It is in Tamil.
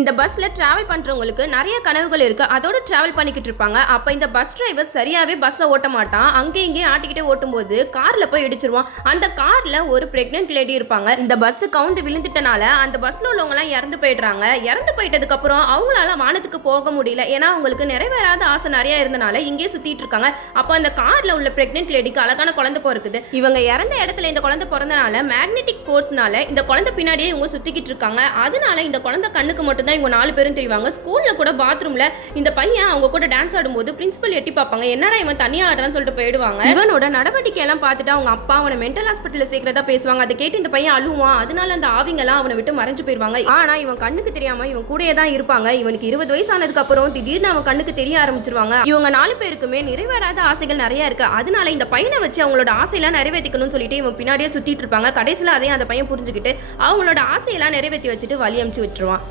இந்த பஸ்ல டிராவல் பண்றவங்களுக்கு நிறைய கனவுகள் இருக்கு. அதோட டிராவல் பண்ணிக்கிட்டு இருப்பாங்க. அப்ப இந்த பஸ் டிரைவர் சரியாவே பஸ்ஸை ஓட்ட மாட்டான். அங்கேயும் இங்கேயும் ஆட்டிக்கிட்டே ஓட்டும்போது கார்ல போய் இடிச்சிருவான். அந்த கார்ல ஒரு பிரெக்னென்ட் லேடி இருப்பாங்க. இந்த பஸ் கவுந்து விழுந்துட்டனால அந்த பஸ்ல உள்ளவங்க எல்லாம் இறந்து போயிடுறாங்க. இறந்து போயிட்டதுக்கு அப்புறம் அவங்களால வானத்துக்கு போக முடியல. ஏன்னா அவங்களுக்கு நிறைவேறாத ஆசை நிறைய இருந்தனால இங்கே சுத்திட்டு இருக்காங்க. அப்ப அந்த கார்ல உள்ள பிரெக்னென்ட் லேடிக்கு அழகான குழந்தை பிறக்குது. இவங்க இறந்த இடத்துல இந்த குழந்தை பிறந்தனால மேக்னெட்டிக் ஃபோர்ஸ்னால இந்த குழந்தை பின்னாடியே இவங்க சுத்திக்கிட்டு இருக்காங்க. அதனால இந்த குழந்தை கண்ணுக்கு மட்டும் தான் இவங்க 4 பேரும் தெரிவாங்க. ஸ்கூல்ல கூட பாத்ரூம்ல இந்த பையன் அவங்க கூட டான்ஸ் ஆடும்போது பிரின்சிபல் எட்டி பார்ப்பாங்க. என்னடா இவன் தனியா ஆடுறான்னு சொல்லிட்டு போயிடுவாங்க. இவனோட நடவடிக்கை எல்லாம் பார்த்துட்டு அவங்க அப்பா அவனை மென்டல் ஹாஸ்பிட்டல்ல சேர்க்கிறதா பேசுவாங்க. அதை கேட்டு இந்த பையன் அழுவான். அதனால அந்த ஆவிங்க எல்லாம் அவனை விட்டு மறைஞ்சு போயிடுவாங்க. ஆனா இவன் கண்ணுக்கு தெரியாம இவன் கூடயே தான் இருப்பாங்க. இவனுக்கு 20 வயசு ஆனதுக்கு அப்புறம் திடீர்னு அவன் கண்ணுக்கு தெரிய ஆரம்பிச்சிருவாங்க. இவங்க 4 பேருக்குமே நிறைவேறாத ஆசைகள் நிறைய இருக்கு. அதனால இந்த பையனை வச்சு அவங்களோட ஆசையெல்லாம் நிறைவேற்றிக்கணும்னு சொல்லிட்டு இவன் பின்னாடியே சுத்திட்டு இருப்பாங்க. கடைசியில அதையும் அந்த பையன் புரிஞ்சுக்கிட்டு அவங்களோட ஆசையெல்லாம் நிறைவேற்றி வச்சுட்டு வழி அனுப்பிச்சு விட்டுருவான்.